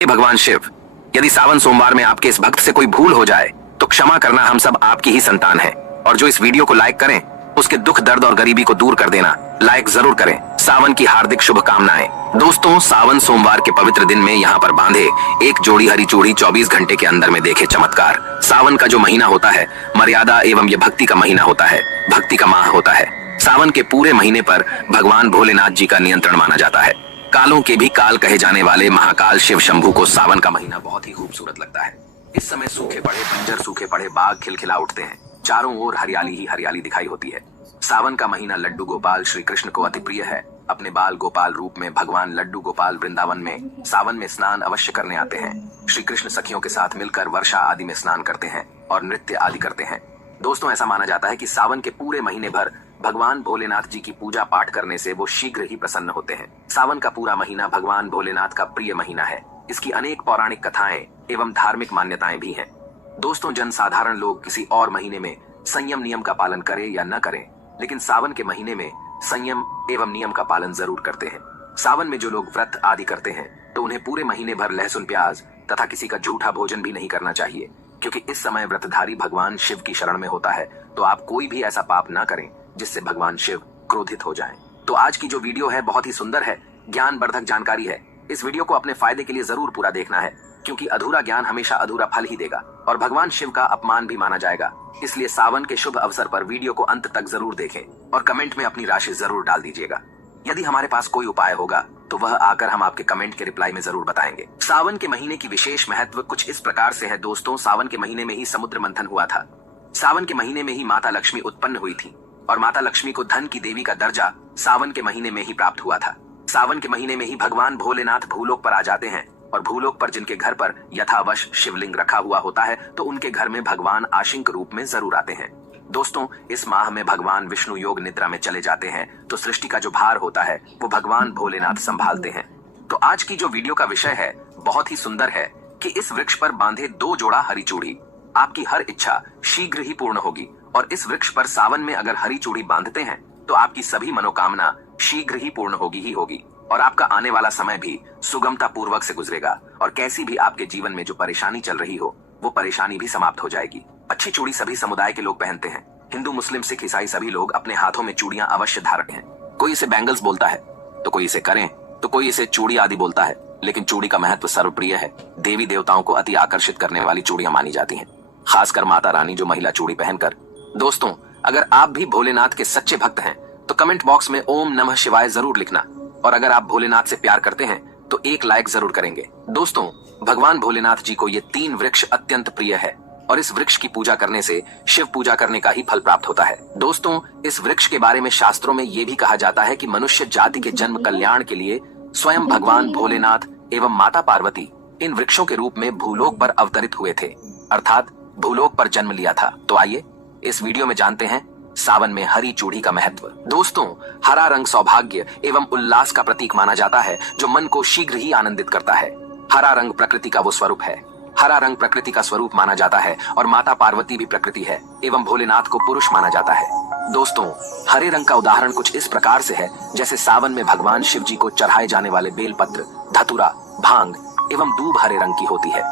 हे भगवान शिव, यदि सावन सोमवार में आपके इस भक्त से कोई भूल हो जाए तो क्षमा करना, हम सब आपकी ही संतान हैं। और जो इस वीडियो को लाइक करें उसके दुख दर्द और गरीबी को दूर कर देना, लाइक जरूर करें। सावन की हार्दिक शुभकामनाएं। दोस्तों, सावन सोमवार के पवित्र दिन में यहाँ पर बांधे एक जोड़ी हरी चूड़ी 24 घंटे के अंदर में देखे चमत्कार। सावन का जो महीना होता है मर्यादा एवं ये भक्ति का महीना होता है, भक्ति का माह होता है। सावन के पूरे महीने पर भगवान भोलेनाथ जी का नियंत्रण माना जाता है। कालों के भी काल कहे जाने वाले महाकाल शिव शंभू को सावन का महीना बहुत ही खूबसूरत लगता है। इस समय सूखे पड़े बंजर, सूखे पड़े बाग खिलखिला उठते हैं, चारों ओर हरियाली ही हरियाली दिखाई होती है। सावन का महीना लड्डू गोपाल श्री कृष्ण को अति प्रिय है। अपने बाल गोपाल रूप में भगवान लड्डू गोपाल वृंदावन में सावन में स्नान अवश्य करने आते हैं। श्री कृष्ण सखियों के साथ मिलकर वर्षा आदि में स्नान करते हैं और नृत्य आदि करते हैं। दोस्तों, ऐसा माना जाता है कि सावन के पूरे महीने भर भगवान भोलेनाथ जी की पूजा पाठ करने से वो शीघ्र ही प्रसन्न होते हैं। सावन का पूरा महीना भगवान भोलेनाथ का प्रिय महीना है। इसकी अनेक पौराणिक कथाएं एवं धार्मिक मान्यताएं भी हैं। दोस्तों, जनसाधारण लोग किसी और महीने में संयम नियम का पालन करें या न करें, लेकिन सावन के महीने में संयम एवं नियम का पालन जरूर करते हैं। सावन में जो लोग व्रत आदि करते हैं तो उन्हें पूरे महीने भर लहसुन प्याज तथा किसी का झूठा भोजन भी नहीं करना चाहिए, क्योंकि इस समय व्रतधारी भगवान शिव की शरण में होता है। तो आप कोई भी ऐसा पाप ना करें जिससे भगवान शिव क्रोधित हो जाएं। तो आज की जो वीडियो है बहुत ही सुंदर है, ज्ञानवर्धक जानकारी है। इस वीडियो को अपने फायदे के लिए जरूर पूरा देखना है, क्योंकि अधूरा ज्ञान हमेशा अधूरा फल ही देगा और भगवान शिव का अपमान भी माना जाएगा। इसलिए सावन के शुभ अवसर पर वीडियो को अंत तक जरूर देखें और कमेंट में अपनी राशि जरूर डाल दीजिएगा। यदि हमारे पास कोई उपाय होगा तो वह आकर हम आपके कमेंट के रिप्लाई में जरूर बताएंगे। सावन के महीने की विशेष महत्व कुछ इस प्रकार से है। दोस्तों, सावन के महीने में ही समुद्र मंथन हुआ था। सावन के महीने में ही माता लक्ष्मी उत्पन्न हुई थी और माता लक्ष्मी को धन की देवी का दर्जा सावन के महीने में ही प्राप्त हुआ था। सावन के महीने में ही भगवान भोलेनाथ भूलोक पर आ जाते हैं और भूलोक पर जिनके घर पर यथावश शिवलिंग रखा हुआ होता है तो उनके घर में भगवान आशिंक रूप में जरूर आते हैं। दोस्तों, इस माह में भगवान विष्णु योग निद्रा में चले जाते हैं तो सृष्टि का जो भार होता है वो भगवान भोलेनाथ संभालते हैं। तो आज की जो वीडियो का विषय है बहुत ही सुंदर है कि इस वृक्ष पर बांधे 2 जोड़ा हरी चूड़ी, आपकी हर इच्छा शीघ्र ही पूर्ण होगी। और इस वृक्ष पर सावन में अगर हरी चूड़ी बांधते हैं तो आपकी सभी मनोकामना शीघ्र ही पूर्ण होगी ही होगी और आपका आने वाला समय भी सुगमता पूर्वक से गुजरेगा और कैसी भी आपके जीवन में जो परेशानी चल रही हो वो परेशानी भी समाप्त हो जाएगी। अच्छी चूड़ी सभी समुदाय के लोग पहनते हैं। हिंदू, मुस्लिम, सिख, ईसाई सभी लोग अपने हाथों में चूड़ियां अवश्य धारण हैं। कोई इसे बैंगल्स बोलता है तो कोई इसे करें तो कोई इसे चूड़ी आदि बोलता है, लेकिन चूड़ी का महत्व सर्वप्रिय है। देवी देवताओं को अति आकर्षित करने वाली चूड़ियां मानी जाती हैं, खासकर माता रानी जो महिला चूड़ी पहनकर। दोस्तों, अगर आप भी भोलेनाथ के सच्चे भक्त हैं तो कमेंट बॉक्स में ओम नमः शिवाय जरूर लिखना और अगर आप भोलेनाथ से प्यार करते हैं तो एक लाइक जरूर करेंगे। दोस्तों, भगवान भोलेनाथ जी को ये 3 वृक्ष अत्यंत प्रिय है और इस वृक्ष की पूजा करने से शिव पूजा करने का ही फल प्राप्त होता है। दोस्तों, इस वृक्ष के बारे में शास्त्रों में ये भी कहा जाता है कि मनुष्य जाति के जन्म कल्याण के लिए स्वयं भगवान भोलेनाथ एवं माता पार्वती इन वृक्षों के रूप में भूलोक पर अवतरित हुए थे, अर्थात भूलोक पर जन्म लिया था। तो आइए इस वीडियो में जानते हैं सावन में हरी चूड़ी का महत्व। दोस्तों, हरा रंग सौभाग्य एवं उल्लास का प्रतीक माना जाता है जो मन को शीघ्र ही आनंदित करता है। हरा रंग प्रकृति का वो स्वरूप है। हरा रंग प्रकृति का स्वरूप माना जाता है और माता पार्वती भी प्रकृति है एवं भोलेनाथ को पुरुष माना जाता है। दोस्तों, हरे रंग का उदाहरण कुछ इस प्रकार से है जैसे सावन में भगवान शिव जी को चढ़ाए जाने वाले बेलपत्र, धतूरा, भांग एवं दूब हरे रंग की होती है।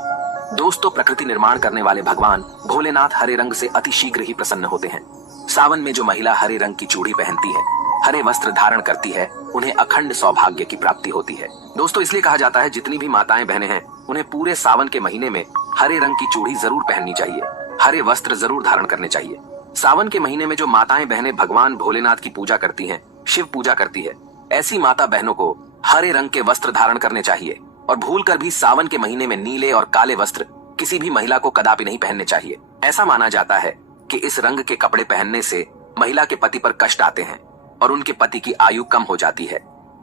दोस्तों, प्रकृति निर्माण करने वाले भगवान भोलेनाथ हरे रंग से अति शीघ्र ही प्रसन्न होते हैं। सावन में जो महिला हरे रंग की चूड़ी पहनती है, हरे वस्त्र धारण करती है, उन्हें अखंड सौभाग्य की प्राप्ति होती है। दोस्तों, इसलिए कहा जाता है जितनी भी माताएं बहनें हैं उन्हें पूरे सावन के महीने में हरे रंग की चूड़ी जरूर पहननी चाहिए, हरे वस्त्र जरूर धारण करने चाहिए। सावन के महीने में जो माताएं बहनें भगवान भोलेनाथ की पूजा करती हैं, शिव पूजा करती है, ऐसी माता बहनों को हरे रंग के वस्त्र धारण करने चाहिए और भूलकर भी सावन के महीने में नीले और काले वस्त्र किसी भी महिला को कदापि नहीं पहनने चाहिए। ऐसा माना जाता है कि इस रंग के कपड़े पहनने से महिला के पति पर कष्ट आते हैं और उनके पति की आयु कम हो जाती है।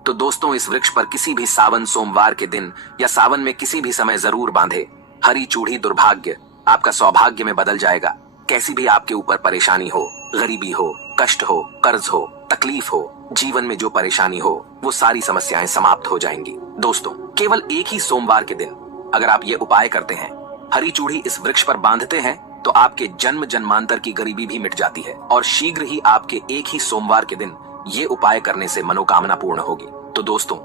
तो दोस्तों, इस वृक्ष पर किसी भी सावन सोमवार के दिन या सावन में किसी भी समय जरूर बांधे हरी चूड़ी। दुर्भाग्य आपका सौभाग्य में बदल जाएगा। कैसी भी आपके ऊपर परेशानी हो, गरीबी हो, कष्ट हो, कर्ज हो, तकलीफ हो, जीवन में जो परेशानी हो वो सारी समस्याएं समाप्त हो जाएंगी। दोस्तों, केवल एक ही सोमवार के दिन अगर आप ये उपाय करते हैं, हरी चूड़ी इस वृक्ष पर बांधते हैं, तो आपके जन्म जन्मांतर की गरीबी भी मिट जाती है और शीघ्र ही आपके एक ही सोमवार के दिन ये उपाय करने से मनोकामना पूर्ण होगी। तो दोस्तों,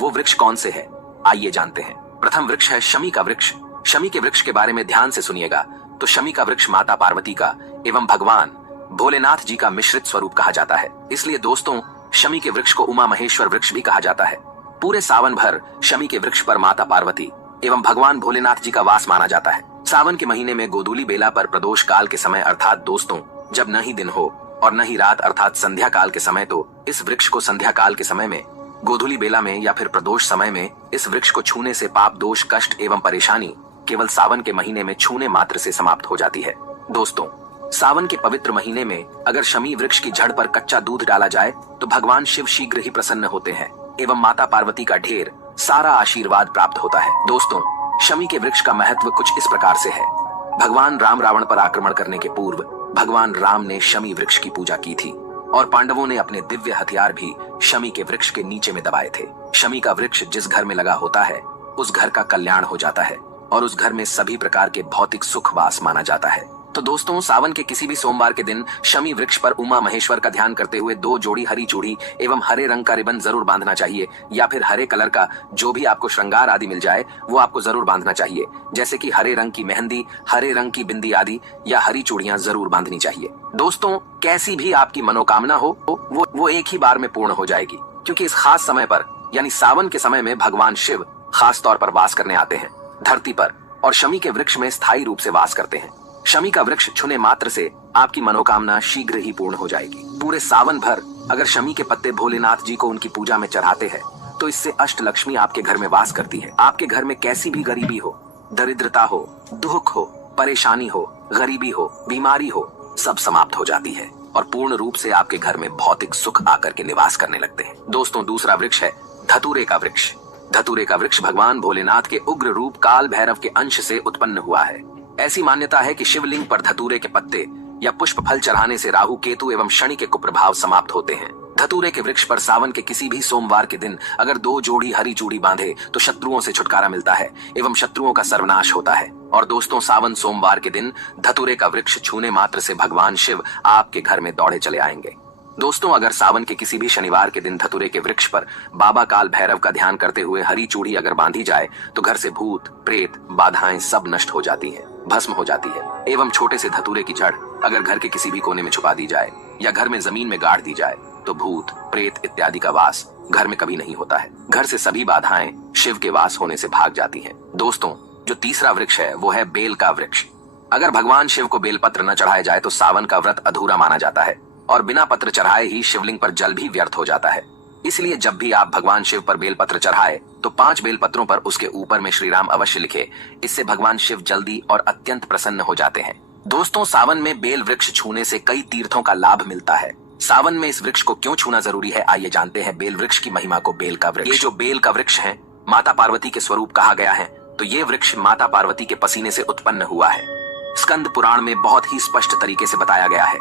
वो वृक्ष कौन से है आइए जानते हैं। प्रथम वृक्ष है शमी का वृक्ष। शमी के वृक्ष के बारे में ध्यान से सुनिएगा। तो शमी का वृक्ष माता पार्वती का एवं भगवान भोलेनाथ जी का मिश्रित स्वरूप कहा जाता है। इसलिए दोस्तों शमी के वृक्ष को उमा महेश्वर वृक्ष भी कहा जाता है। पूरे सावन भर शमी के वृक्ष पर माता पार्वती एवं भगवान भोलेनाथ जी का वास माना जाता है। सावन के महीने में गोधूली बेला पर प्रदोष काल के समय अर्थात दोस्तों जब न ही दिन हो और न ही रात अर्थात संध्या काल के समय, तो इस वृक्ष को संध्या काल के समय में, गोधूली बेला में या फिर प्रदोष समय में इस वृक्ष को छूने से पाप दोष कष्ट एवं परेशानी केवल सावन के महीने में छूने मात्र से समाप्त हो जाती है। दोस्तों सावन के पवित्र महीने में अगर शमी वृक्ष की जड़ पर कच्चा दूध डाला जाए तो भगवान शिव शीघ्र ही प्रसन्न होते हैं एवं माता पार्वती का ढेर सारा आशीर्वाद प्राप्त होता है। दोस्तों शमी के वृक्ष का महत्व कुछ इस प्रकार से है। भगवान राम रावण पर आक्रमण करने के पूर्व भगवान राम ने शमी वृक्ष की पूजा की थी और पांडवों ने अपने दिव्य हथियार भी शमी के वृक्ष के नीचे में दबाए थे। शमी का वृक्ष जिस घर में लगा होता है उस घर का कल्याण हो जाता है और उस घर में सभी प्रकार के भौतिक सुख वास माना जाता है। तो दोस्तों सावन के किसी भी सोमवार के दिन शमी वृक्ष पर उमा महेश्वर का ध्यान करते हुए 2 जोड़ी हरी चूड़ी एवं हरे रंग का रिबन जरूर बांधना चाहिए, या फिर हरे कलर का जो भी आपको श्रृंगार आदि मिल जाए वो आपको जरूर बांधना चाहिए, जैसे कि हरे रंग की मेहंदी, हरे रंग की बिंदी आदि या हरी चूड़ियां जरूर बांधनी चाहिए। दोस्तों कैसी भी आपकी मनोकामना हो वो एक ही बार में पूर्ण हो जाएगी, क्योंकि इस खास समय पर यानी सावन के समय में भगवान शिव खास तौर पर वास करने आते हैं धरती पर और शमी के वृक्ष में स्थायी रूप से वास करते हैं। शमी का वृक्ष छूने मात्र से आपकी मनोकामना शीघ्र ही पूर्ण हो जाएगी। पूरे सावन भर अगर शमी के पत्ते भोलेनाथ जी को उनकी पूजा में चढ़ाते हैं तो इससे अष्ट लक्ष्मी आपके घर में वास करती है। आपके घर में कैसी भी गरीबी हो, दरिद्रता हो, दुख हो, परेशानी हो, गरीबी हो, बीमारी हो, सब समाप्त हो जाती है और पूर्ण रूप से आपके घर में भौतिक सुख आकर के निवास करने लगते हैं। दोस्तों दूसरा वृक्ष है धतूरे का वृक्ष। धतूरे का वृक्ष भगवान भोलेनाथ के उग्र रूप काल भैरव के अंश से उत्पन्न हुआ है। ऐसी मान्यता है कि शिवलिंग पर धतूरे के पत्ते या पुष्प फल चढ़ाने से राहु केतु एवं शनि के कुप्रभाव समाप्त होते हैं। धतूरे के वृक्ष पर सावन के किसी भी सोमवार के दिन अगर 2 जोड़ी हरी चूड़ी बांधे तो शत्रुओं से छुटकारा मिलता है एवं शत्रुओं का सर्वनाश होता है। और दोस्तों सावन सोमवार के दिन धतूरे का वृक्ष छूने मात्र से भगवान शिव आपके घर में दौड़े चले आएंगे। दोस्तों अगर सावन के किसी भी शनिवार के दिन धतूरे के वृक्ष पर बाबा काल भैरव का ध्यान करते हुए हरी चूड़ी अगर बांधी जाए तो घर से भूत प्रेत बाधाएं सब नष्ट हो जाती हैं, भस्म हो जाती है। एवं छोटे से धतूरे की जड़ अगर घर के किसी भी कोने में छुपा दी जाए या घर में जमीन में गाड़ दी जाए तो भूत प्रेत इत्यादि का वास घर में कभी नहीं होता है। घर से सभी बाधाएं शिव के वास होने से भाग जाती हैं। दोस्तों जो तीसरा वृक्ष है वो है बेल का वृक्ष। अगर भगवान शिव को बेलपत्र न चढ़ाए जाए तो सावन का व्रत अधूरा माना जाता है और बिना पत्र चढ़ाए ही शिवलिंग पर जल भी व्यर्थ हो जाता है। इसलिए जब भी आप भगवान शिव पर बेलपत्र चढ़ाए तो 5 बेलपत्रों पर उसके ऊपर में श्री राम अवश्य लिखे। इससे भगवान शिव जल्दी और अत्यंत प्रसन्न हो जाते हैं। दोस्तों सावन में बेल वृक्ष छूने से कई तीर्थों का लाभ मिलता है। सावन में इस वृक्ष को क्यों छूना जरूरी है आइए जानते हैं बेल वृक्ष की महिमा को। बेल का वृक्ष, ये जो बेल का वृक्ष है माता पार्वती के स्वरूप कहा गया है, तो ये वृक्ष माता पार्वती के पसीने से उत्पन्न हुआ है। स्कंद पुराण में बहुत ही स्पष्ट तरीके से बताया गया है।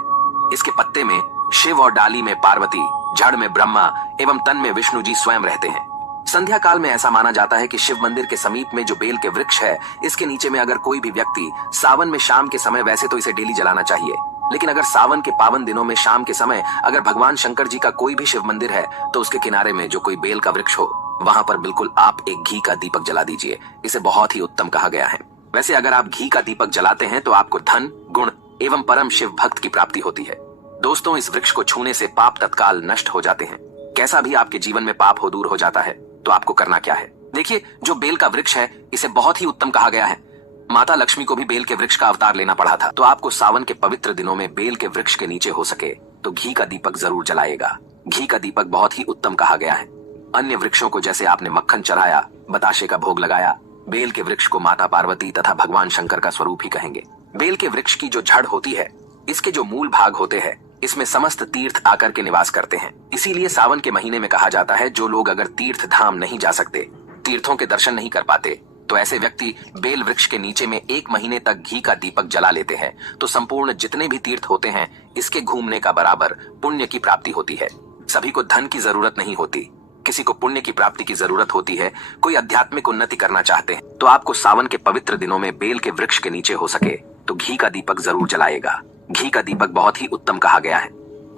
इसके पत्ते में शिव और डाली में पार्वती, जड़ में ब्रह्मा एवं तन में विष्णु जी स्वयं रहते हैं। संध्या काल में ऐसा माना जाता है कि शिव मंदिर के समीप में जो बेल के वृक्ष है इसके नीचे में अगर कोई भी व्यक्ति सावन में शाम के समय, वैसे तो इसे डेली जलाना चाहिए, लेकिन अगर सावन के पावन दिनों में शाम के समय अगर भगवान शंकर जी का कोई भी शिव मंदिर है तो उसके किनारे में जो कोई बेल का वृक्ष हो वहां पर बिल्कुल आप एक घी का दीपक जला दीजिए। इसे बहुत ही उत्तम कहा गया है। वैसे अगर आप घी का दीपक जलाते हैं तो आपको धन गुण एवं परम शिव भक्त की प्राप्ति होती है। दोस्तों इस वृक्ष को छूने से पाप तत्काल नष्ट हो जाते हैं। कैसा भी आपके जीवन में पाप हो दूर हो जाता है तो आपको करना क्या है। देखिए जो बेल का वृक्ष है इसे बहुत ही उत्तम कहा गया है। माता लक्ष्मी को भी बेल के वृक्ष का अवतार लेना पड़ा था। तो आपको सावन के पवित्र दिनों में बेल के वृक्ष के नीचे हो सके तो घी का दीपक जरूर जलाएगा। घी का दीपक बहुत ही उत्तम कहा गया है। अन्य वृक्षों को जैसे आपने मक्खन चढ़ाया, बताशे का भोग लगाया, बेल के वृक्ष को माता पार्वती तथा भगवान शंकर का स्वरूप ही कहेंगे। बेल के वृक्ष की जो जड़ होती है, इसके जो मूल भाग होते हैं, इसमें समस्त तीर्थ आकर के निवास करते हैं। इसीलिए सावन के महीने में कहा जाता है जो लोग अगर तीर्थ धाम नहीं जा सकते, तीर्थों के दर्शन नहीं कर पाते, तो ऐसे व्यक्ति बेल वृक्ष के नीचे में 1 महीने तक घी का दीपक जला लेते हैं तो संपूर्ण जितने भी तीर्थ होते हैं इसके घूमने का बराबर पुण्य की प्राप्ति होती है। सभी को धन की जरूरत नहीं होती, किसी को पुण्य की प्राप्ति की जरूरत होती है। कोई आध्यात्मिक उन्नति करना चाहते हैं तो आपको सावन के पवित्र दिनों में बेल के वृक्ष के नीचे हो सके तो घी का दीपक जरूर जलाएगा। घी का दीपक बहुत ही उत्तम कहा गया है।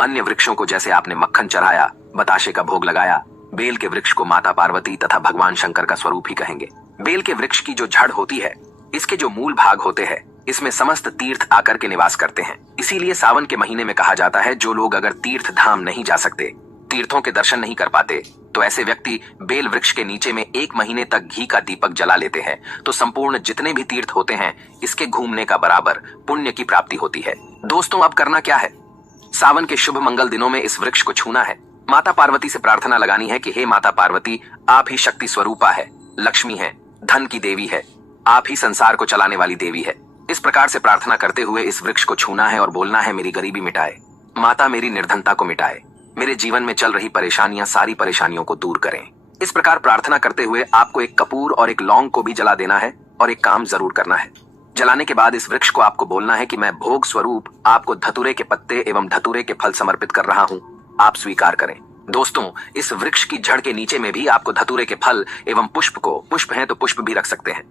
अन्य वृक्षों को जैसे आपने मक्खन चढ़ाया, बताशे का भोग लगाया, बेल के वृक्ष को माता पार्वती तथा भगवान शंकर का स्वरूप ही कहेंगे। बेल के वृक्ष की जो जड़ होती है, इसके जो मूल भाग होते हैं, इसमें समस्त तीर्थ आकर के निवास करते हैं। इसीलिए सावन के महीने में कहा जाता है, जो लोग अगर तीर्थ धाम नहीं जा सकते, तीर्थों के दर्शन नहीं कर पाते, तो ऐसे व्यक्ति बेल वृक्ष के नीचे में 1 महीने तक घी का दीपक जला लेते हैं, तो संपूर्ण जितने भी तीर्थ होते हैं, इसके घूमने का बराबर पुण्य की प्राप्ति होती है। दोस्तों, अब करना क्या है? सावन के शुभ मंगल दिनों में इस वृक्ष को छूना है। माता पार्वती से प्रार्थना लगानी है कि हे माता पार्वती, आप ही शक्ति स्वरूपा है, लक्ष्मी है, धन की देवी है, आप ही संसार को चलाने वाली देवी है। इस प्रकार से प्रार्थना करते हुए इस वृक्ष को छूना है और बोलना है, मेरी गरीबी मिटाए, माता मेरी निर्धनता को मिटाए, मेरे जीवन में चल रही परेशानियां, सारी परेशानियों को दूर करें। इस प्रकार प्रार्थना करते हुए आपको एक कपूर और एक लौंग को भी जला देना है और एक काम जरूर करना है। जलाने के बाद इस वृक्ष को आपको बोलना है कि मैं भोग स्वरूप आपको धतूरे के पत्ते एवं धतूरे के फल समर्पित कर रहा हूँ, आप स्वीकार करें। दोस्तों, इस वृक्ष की जड़ के नीचे में भी आपको धतूरे के फल एवं पुष्प हैं तो पुष्प भी रख सकते हैं,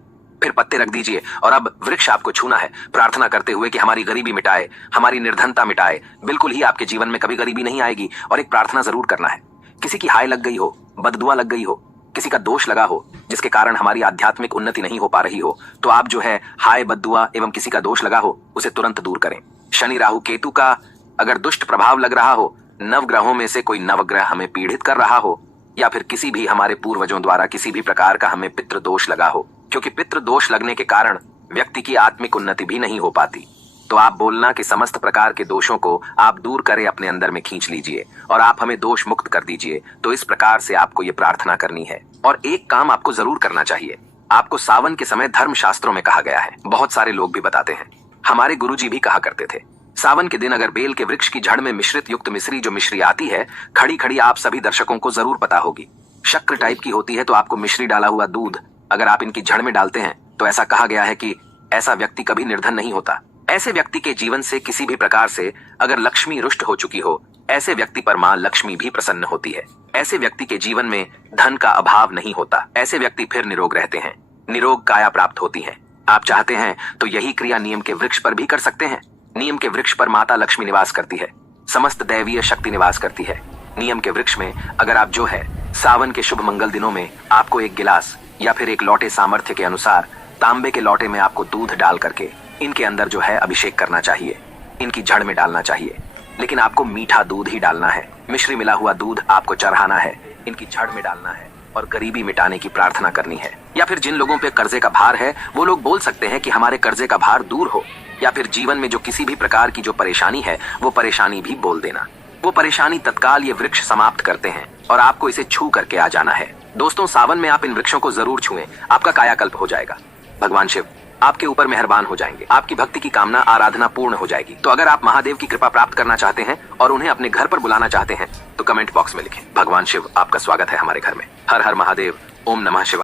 फिर पत्ते रख दीजिए और अब वृक्ष आपको छूना है, प्रार्थना करते हुए कि हमारी गरीबी मिटाए, हमारी निर्धनता मिटाए, बिल्कुल ही आपके जीवन में कभी गरीबी नहीं आएगी। और एक प्रार्थना जरूर करना है, किसी की हाय लग गई हो, बददुआ लग गई हो, किसी का दोष लगा हो, जिसके कारण हमारी आध्यात्मिक उन्नति नहीं हो पा रही हो, तो आप जो है हाय, बददुआ एवं किसी का दोष लगा हो, उसे तुरंत दूर करें। शनि, राहु, केतु का अगर दुष्ट प्रभाव लग रहा हो, नवग्रहों में से कोई नवग्रह हमें पीड़ित कर रहा हो, या फिर किसी भी हमारे पूर्वजों द्वारा किसी भी प्रकार का हमें पितृ दोष लगा हो, क्योंकि पितृ दोष लगने के कारण व्यक्ति की आत्मिक उन्नति भी नहीं हो पाती, तो आप बोलना कि समस्त प्रकार के दोषों को आप दूर करें, अपने अंदर में खींच लीजिए और आप हमें दोष मुक्त कर दीजिए। तो इस प्रकार से आपको ये प्रार्थना करनी है। और एक काम आपको जरूर करना चाहिए, आपको सावन के समय धर्म शास्त्रों में कहा गया है, बहुत सारे लोग भी बताते हैं, हमारे गुरुजी भी कहा करते थे, सावन के दिन अगर बेल के वृक्ष की जड़ में मिश्रित युक्त मिश्री, जो मिश्री आती है खड़ी खड़ी, आप सभी दर्शकों को जरूर पता होगी, शक्कर टाइप की होती है, तो आपको मिश्री डाला हुआ दूध अगर आप इनकी जड़ में डालते हैं, तो ऐसा कहा गया है कि ऐसा व्यक्ति कभी निर्धन नहीं होता। ऐसे व्यक्ति के जीवन से किसी भी प्रकार से अगर लक्ष्मी रुष्ट हो चुकी हो, ऐसे व्यक्ति पर मां लक्ष्मी भी प्रसन्न होती है। ऐसे व्यक्ति के जीवन में धन का अभाव नहीं होता, ऐसे व्यक्ति फिर निरोग रहते हैं, निरोग काया प्राप्त होती है। आप चाहते हैं तो यही क्रिया नीम के वृक्ष पर भी कर सकते हैं। नीम के वृक्ष पर माता लक्ष्मी निवास करती है, समस्त दैवीय शक्ति निवास करती है। नीम के वृक्ष में अगर आप जो है सावन के शुभ मंगल दिनों में आपको एक गिलास या फिर एक लोटे सामर्थ्य के अनुसार तांबे के लोटे में आपको दूध डाल करके इनके अंदर जो है अभिषेक करना चाहिए, इनकी जड़ में डालना चाहिए, लेकिन आपको मीठा दूध ही डालना है, मिश्री मिला हुआ दूध आपको चढ़ाना है, इनकी जड़ में डालना है और गरीबी मिटाने की प्रार्थना करनी है। या फिर जिन लोगों पे कर्जे का भार है, वो लोग बोल सकते हैं कि हमारे कर्जे का भार दूर हो, या फिर जीवन में जो किसी भी प्रकार की जो परेशानी है, वो परेशानी भी बोल देना। वो परेशानी तत्काल ये वृक्ष समाप्त करते हैं और आपको इसे छू करके आ जाना है। दोस्तों, सावन में आप इन वृक्षों को जरूर छुएं, आपका कायाकल्प हो जाएगा। भगवान शिव आपके ऊपर मेहरबान हो जाएंगे, आपकी भक्ति की कामना आराधना पूर्ण हो जाएगी। तो अगर आप महादेव की कृपा प्राप्त करना चाहते हैं और उन्हें अपने घर पर बुलाना चाहते हैं, तो कमेंट बॉक्स में लिखें, भगवान शिव आपका स्वागत है हमारे घर में। हर हर महादेव, ओम नमः शिवाय।